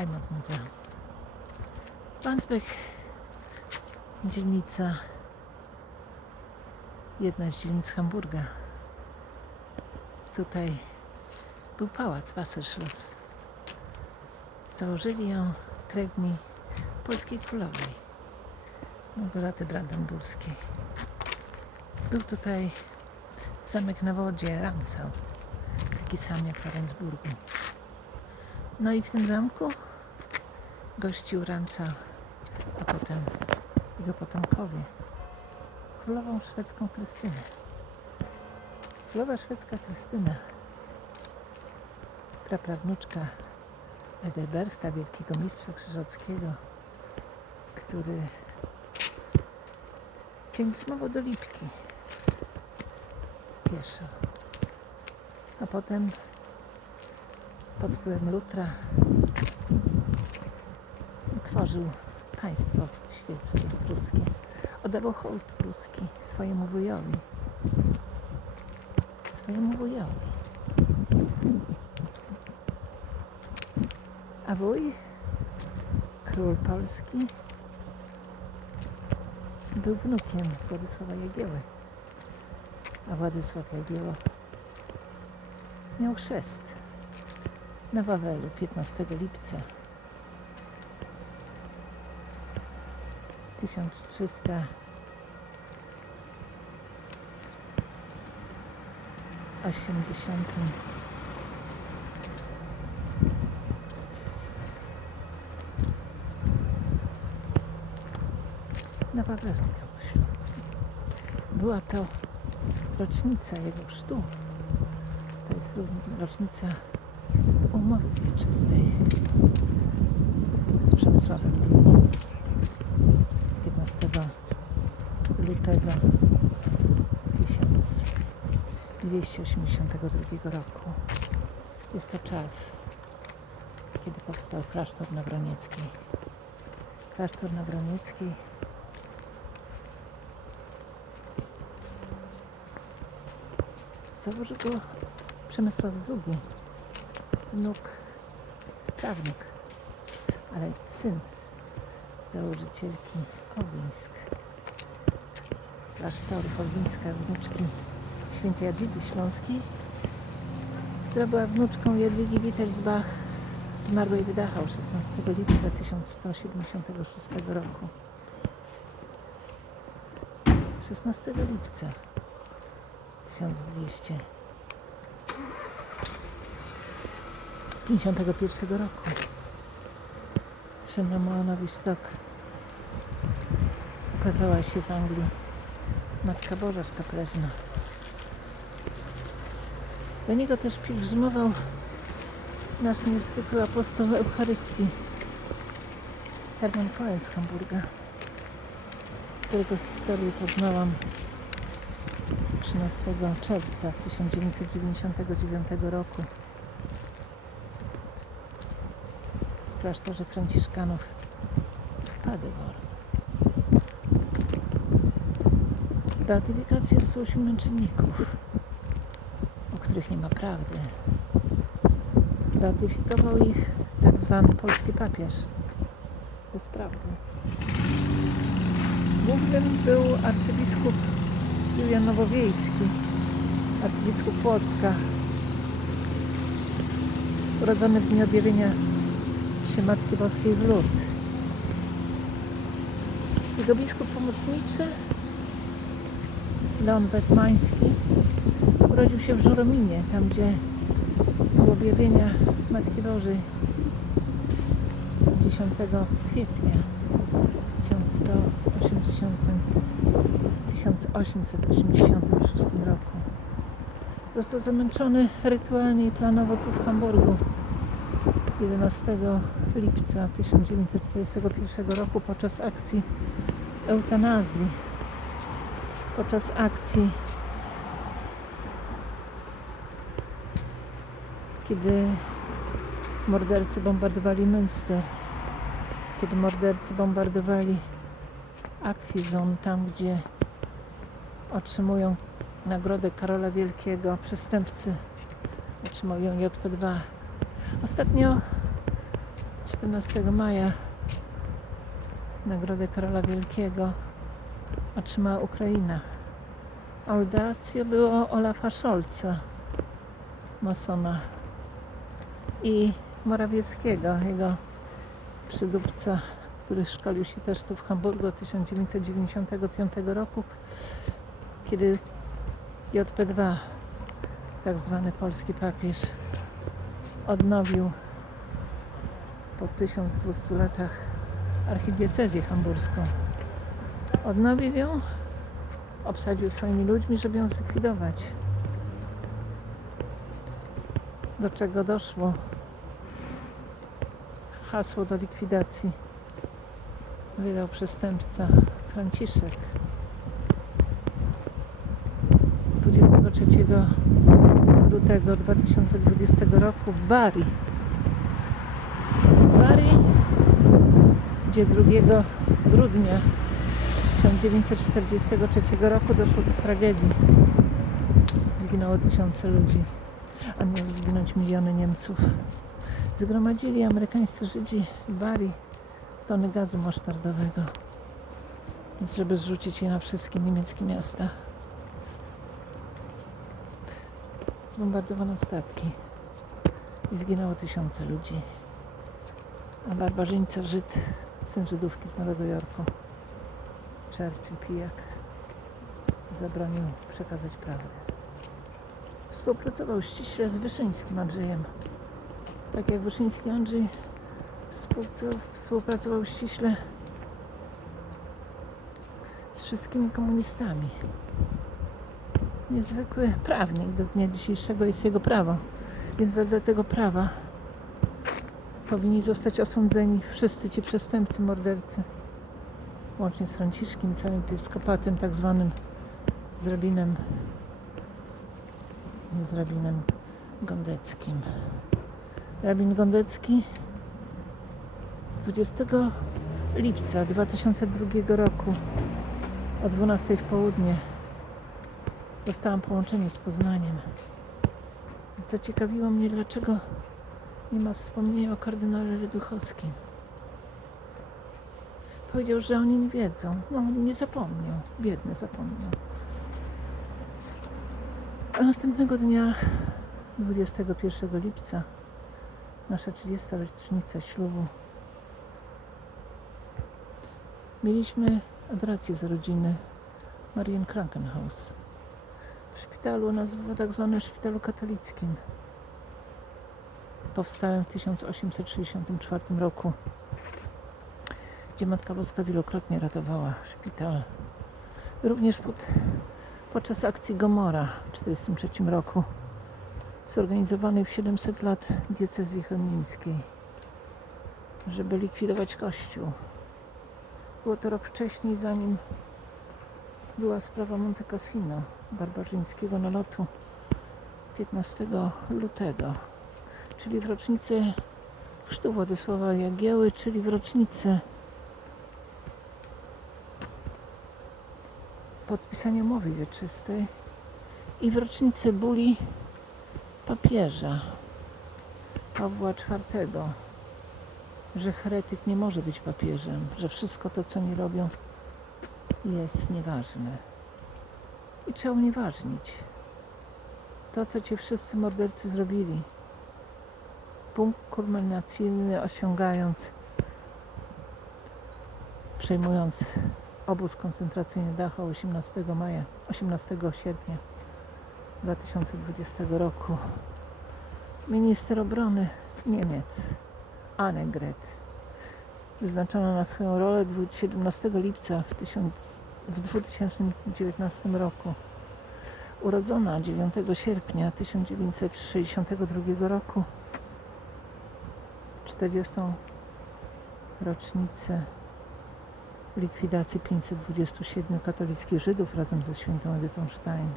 Heimatmuzeum. Wandsbek, dzielnica, jedna z dzielnic Hamburga. Tutaj był pałac Wasserschloss. Założyli ją krewni polskiej królowej, Małgorzaty Brandenburskiej. Był tutaj zamek na wodzie, Ramsau, taki sam jak w Ravensburgu. No i w tym zamku gościł Ramsau, a potem jego potomkowie, królową szwedzką Krystynę. Królowa szwedzka Krystyna, praprawnuczka Edelberta, wielkiego mistrza krzyżackiego, który pielgrzymował do Lipki pieszo. A potem pod wpływem Lutra utworzył państwo świeckie, pruskie. Oddawał hołd pruski swojemu wujowi. Swojemu wujowi. A wuj, król polski, był wnukiem Władysława Jagieły. A Władysław Jagieło miał chrzest na Wawelu 15 lipca 1300 osiemdziesiątym na Wawelu. Była to rocznica jego chrztu. To jest również rocznica umowy wieczystej z Przemysławem 15 lutego 1282 roku. Jest to czas, kiedy powstał klasztor Nawroniecki. Klasztor Nawroniecki założył go Przemysław II, wnuk, prawnuk, ale syn założycielki Owińsk, klasztorów Owińska, wnuczki świętej Jadwigi Śląskiej, która była wnuczką Jadwigi Wittelsbach, zmarłej w Dachau 16 lipca 1176 roku. 16 lipca 1200 51 roku. Szymon Stok ukazała się w Anglii Matka Boża Szkapleżna. Do niego też pielgrzymował nasz niezwykły apostoł Eucharystii Hermann Cohen z Hamburga, którego historię poznałam 13 czerwca 1999 roku w klasztorze Franciszkanów w Paderborn. Beatyfikacja 108 męczenników, o których nie ma prawdy. Beatyfikował ich tak zwany polski papież. Bez prawdy. Głównym był arcybiskup Julian Nowowiejski, arcybiskup Płocka, urodzony w dniu objawienia się Matki Boskiej w Lourdes. Jego biskup pomocniczy, Leon Betmański, urodził się w Żurominie, tam gdzie było objawienia Matki Bożej 10 kwietnia 1180 1886 roku. Został zamęczony rytualnie i planowo tu w Hamburgu 11 lipca 1941 roku podczas akcji eutanazji. Podczas akcji, kiedy mordercy bombardowali Münster, kiedy mordercy bombardowali Akwizon, tam gdzie otrzymują nagrodę Karola Wielkiego, przestępcy otrzymują JP2. Ostatnio 14 maja Nagrodę Karola Wielkiego otrzymała Ukraina. Audacją było Olafa Scholza, masona i Morawieckiego, jego przydupca, który szkolił się też tu w Hamburgu od 1995 roku, kiedy JP2, tak zwany polski papież, odnowił po 1200 latach archidiecezję hamburską. Odnowił ją, obsadził swoimi ludźmi, żeby ją zlikwidować. Do czego doszło? Hasło do likwidacji wydał przestępca Franciszek. 23 lutego 2020 roku w Bari. W Bari, gdzie 2 grudnia 1943 roku doszło do tragedii. Zginęło tysiące ludzi, a miały zginąć miliony Niemców. Zgromadzili amerykańscy Żydzi w Bari tony gazu mosztardowego, żeby zrzucić je na wszystkie niemieckie miasta. Zbombardowano statki i zginęło tysiące ludzi. A barbarzyńca Żyd, syn Żydówki z Nowego Jorku, Churchill pijak, zabronił przekazać prawdę. Współpracował ściśle z Wyszyńskim Andrzejem. Tak jak Wyszyński Andrzej współpracował ściśle z wszystkimi komunistami. Niezwykły prawnik do dnia dzisiejszego jest jego prawo. Więc wedle tego prawa powinni zostać osądzeni wszyscy ci przestępcy, mordercy. Łącznie z Franciszkiem, całym episkopatem, tak zwanym z rabinem, z rabinem Gondeckim. Rabin Gondecki 20 lipca 2002 roku o 12 w południe dostałam połączenie z Poznaniem. Zaciekawiło mnie, dlaczego nie ma wspomnienia o kardynale Ryduchowskim. Powiedział, że oni nie wiedzą. No, nie zapomniał. Biedny zapomniał. A następnego dnia, 21 lipca, nasza 30. rocznica ślubu, mieliśmy adorację z rodziny Marien Krankenhaus w szpitalu, nazwa tak zwanym szpitalu katolickim. Powstałem w 1864 roku, gdzie Matka Boska wielokrotnie ratowała szpital. Również pod, podczas akcji Gomora w 1943 roku, zorganizowanej w 700 lat diecezji chełmińskiej, żeby likwidować kościół. Było to rok wcześniej, zanim była sprawa Monte Cassino, barbarzyńskiego nalotu 15 lutego, czyli w rocznicę chrztu Władysława Jagieły, czyli w rocznicę podpisania umowy wieczystej i w rocznicę buli papieża Pawła IV, że heretyk nie może być papieżem, że wszystko to, co oni robią, jest nieważne. I trzeba unieważnić to, co ci wszyscy mordercy zrobili. Punkt kulminacyjny osiągając, przejmując obóz koncentracyjny Dachau 18 maja, 18 sierpnia 2020 roku. Minister obrony Niemiec Annegret wyznaczono na swoją rolę 17 lipca w, 1000, w 2019 roku. Urodzona 9 sierpnia 1962 roku, 40. rocznicę likwidacji 527 katolickich Żydów razem ze świętą Edytą Stein.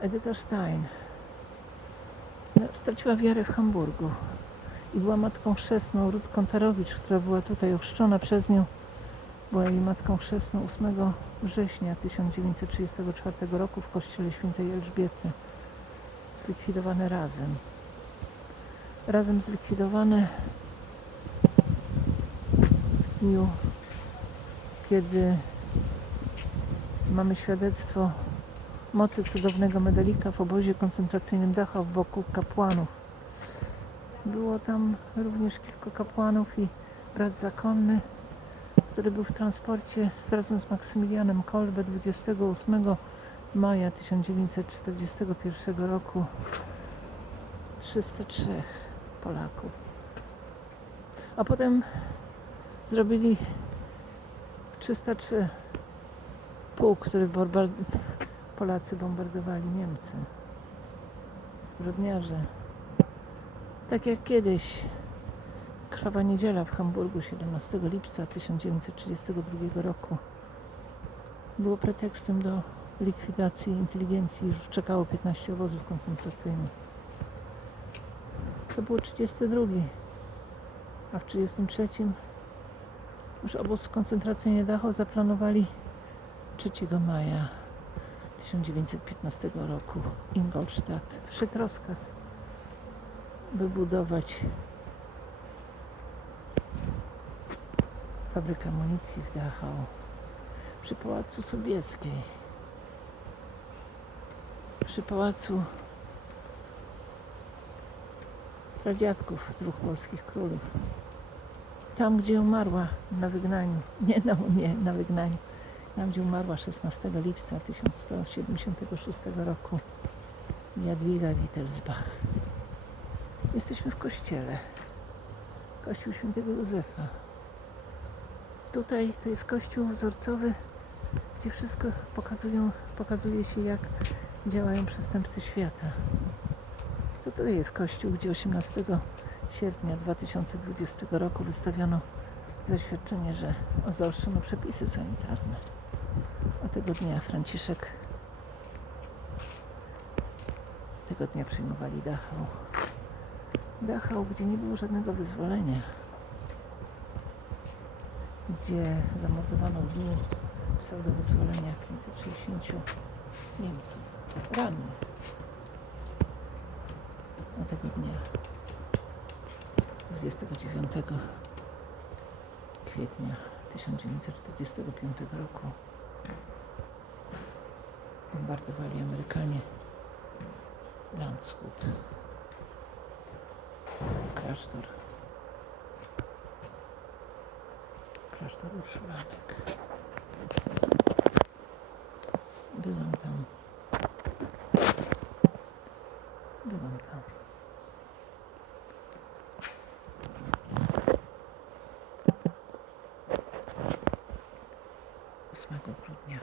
Edyta Stein no, straciła wiarę w Hamburgu i była matką chrzestną Rut Kontarowicz, która była tutaj ochrzczona przez nią. Była jej matką chrzestną 8 września 1934 roku w kościele świętej Elżbiety. Zlikwidowane razem. Razem zlikwidowane dniu, kiedy mamy świadectwo mocy cudownego medalika w obozie koncentracyjnym Dachau wokół kapłanów. Było tam również kilku kapłanów i brat zakonny, który był w transporcie z- razem z Maksymilianem Kolbe 28 maja 1941 roku. 303 Polaków. A potem zrobili 303 pułk, który. Polacy bombardowali Niemcy. Zbrodniarze. Tak jak kiedyś Krwawa Niedziela w Hamburgu 17 lipca 1932 roku było pretekstem do likwidacji inteligencji. Już czekało 15 obozów koncentracyjnych. To było 32, a w 33 już obóz koncentracyjny Dachau zaplanowali 3 maja 1915 roku Ingolstadt. Wszedł rozkaz, by budować fabrykę amunicji w Dachau przy Pałacu Sobieskiej. Przy Pałacu pradziadków dwóch polskich królów. Tam, gdzie umarła na wygnaniu, nie, no, nie na wygnaniu, tam, gdzie umarła 16 lipca 1176 roku Jadwiga Wittelsbach. Jesteśmy w kościele. Kościół świętego Józefa. Tutaj to jest kościół wzorcowy, gdzie wszystko pokazują, pokazuje się, jak działają przestępcy świata. To tutaj jest kościół, gdzie 18 sierpnia 2020 roku wystawiono zaświadczenie, że zaostrzono przepisy sanitarne. A tego dnia Franciszek tego dnia przyjmowali Dachau. Dachau, gdzie nie było żadnego wyzwolenia. Gdzie zamordowano w dniu pseudo-wyzwolenia 560 Niemców. Rannych. A tego dnia 29 kwietnia 1945 roku. Bombardowali Amerykanie Landshut, klasztor, klasztor Urszulanek. 8 grudnia.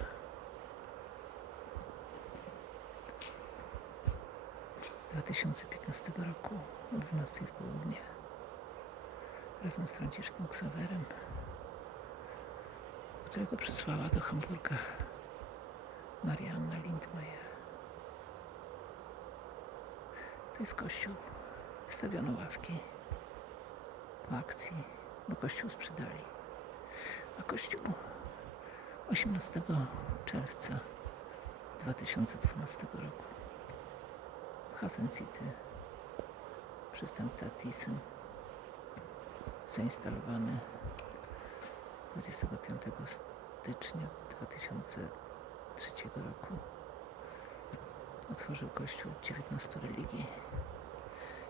Dwa tysiące piętnastego roku o 12 w południe razem z Franciszkiem Ksawerem, którego przysłała do Hamburga Marianna Lindmayer. To jest kościół. Wstawiono ławki po akcji, bo kościół sprzedali. A kościół 18 czerwca 2012 roku. Hafencity przystępta Thyssen zainstalowany 25 stycznia 2003 roku. Otworzył kościół 19 religii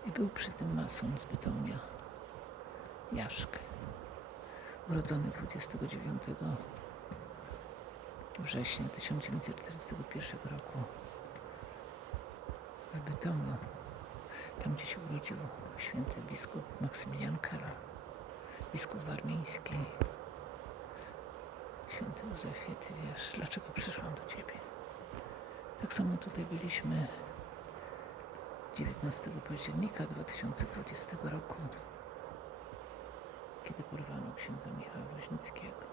i był przy tym mason z Bytomia, Jaszk, urodzony 29 września 1941 roku w Bytomiu, tam gdzie się urodził święty biskup Maksymilian Kara, biskup warmiński. Święty Józefie, Ty wiesz, dlaczego przyszłam do Ciebie. Tak samo tutaj byliśmy 19 października 2020 roku, kiedy porwano księdza Michała Woźnickiego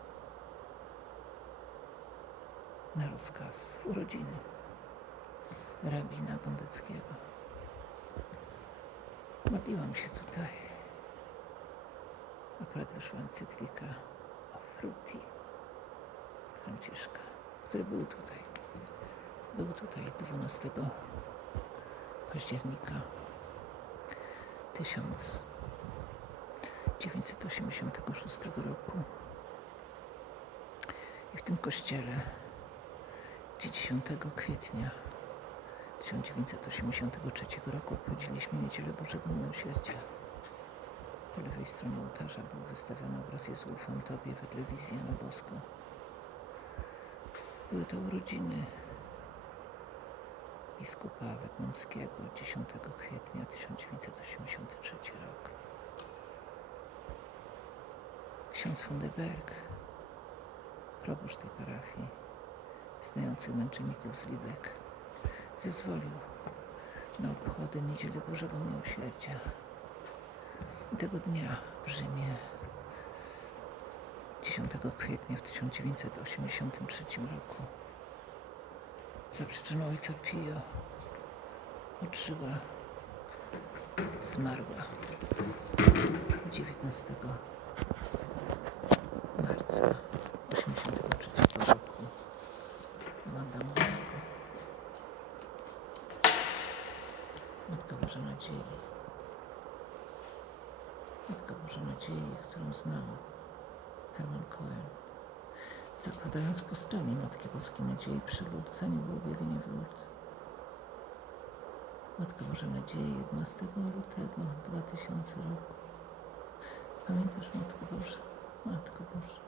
na rozkaz urodziny rabina Gondeckiego. Modliłam się tutaj. Akurat wyszła encyklika o Frutti Franciszka, który był tutaj. Był tutaj 12 października 1986 roku w tym kościele, gdzie 10 kwietnia 1983 roku obchodziliśmy Niedzielę Bożego Miłosierdzia. Po lewej stronie ołtarza był wystawiony obraz Jezu Tobie wedle wizji na boską. Były to urodziny biskupa Wietnamskiego 10 kwietnia 1983 rok. Ksiądz von de Berg, proboszcz tej parafii, znający męczenników z Libek, zezwolił na obchody Niedzieli Bożego Miłosierdzia. Tego dnia w Rzymie 10 kwietnia w 1983 roku za przyczyną ojca Pio odżyła, zmarła 19 marca 1983 roku Amanda Mosko, Matka Boża Nadziei. Matka Boża Nadziei, którą znał Herman Cohen. Zakładając pustelnię Matki Boskiej Nadziei przy Lubce, nie było objawienia w Lourdes. Matka Boża Nadziei 11 lutego 2000 roku. Pamiętasz Matko Boża? Matko Boża,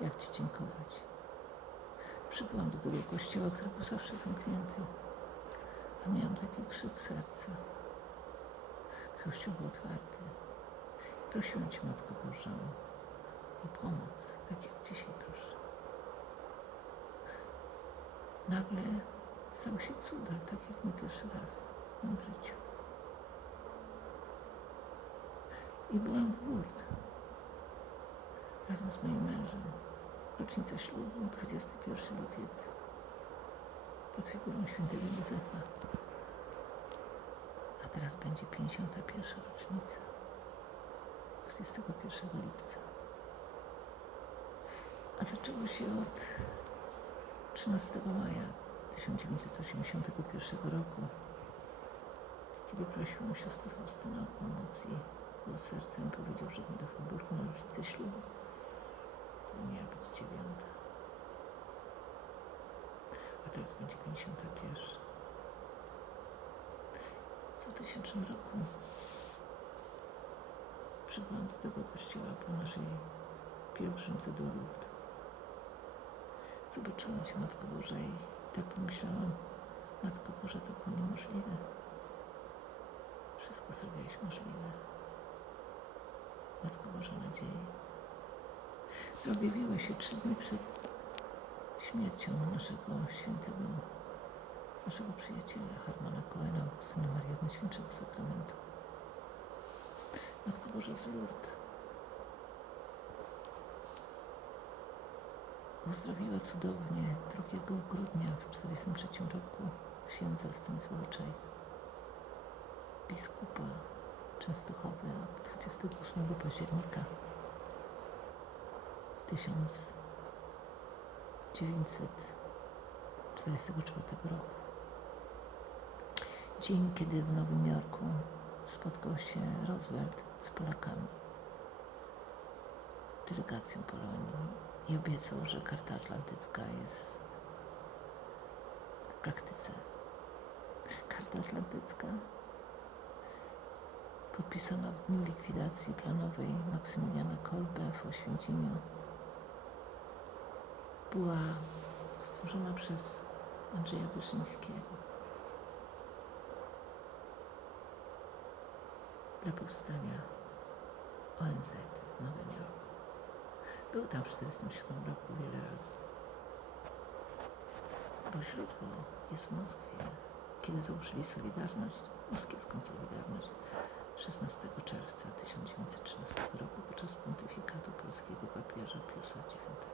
jak Ci dziękować? Przybyłam do tego kościoła, który był zawsze zamknięty, a miałam taki krzyk serca. Kościół był otwarty. Prosiłam Cię, Matko Boża, o pomoc, tak jak dzisiaj proszę. Nagle stały się cuda, tak jak nie pierwszy raz w moim życiu. I byłam w Lourdes razem z moim mężem. Rocznica ślubu, 21 lipiec, pod figurą świętego Józefa. Teraz będzie 51 rocznica, 21 lipca. A zaczęło się od 13 maja 1981 roku, kiedy prosiłam siostrę Faustynę o pomoc i głos serca mi powiedział, że będę w Hamburgu na rocznicę ślubu. To miała być dziewiąta. A teraz będzie 51. W 2000 roku przybyłam do tego kościoła po naszej pielgrzymce do Lourdes. Zobaczyłam Cię, Matko Boża, i tak pomyślałam, Matko Boża, to było niemożliwe. Wszystko zrobiłeś możliwe. Matko Boża Nadziei. Ty się trzy dni przed śmiercią naszego świętego, naszego przyjaciela Harmana Coena, syna Marii Najświętszego Sakramentu. Matko Boża z Lourdes. Uzdrowiła cudownie 2 grudnia w 1943 roku księdza Stanisława Czajka, biskupa Częstochowy od 28 października 1944 roku. Dzień, kiedy w Nowym Jorku spotkał się Roosevelt z Polakami, delegacją Polonii i obiecał, że karta atlantycka jest w praktyce. Karta atlantycka podpisana w dniu likwidacji planowej Maksymiliana Kolbe w Oświęcimiu była stworzona przez Andrzeja Wyszyńskiego dla powstania ONZ w Nowym Jorku. Był tam w 1947 roku wiele razy. Bo źródło jest w Moskwie. Kiedy założyli Solidarność, moskiewską Solidarność, 16 czerwca 1913 roku podczas pontyfikatu polskiego papieża Piusa IX.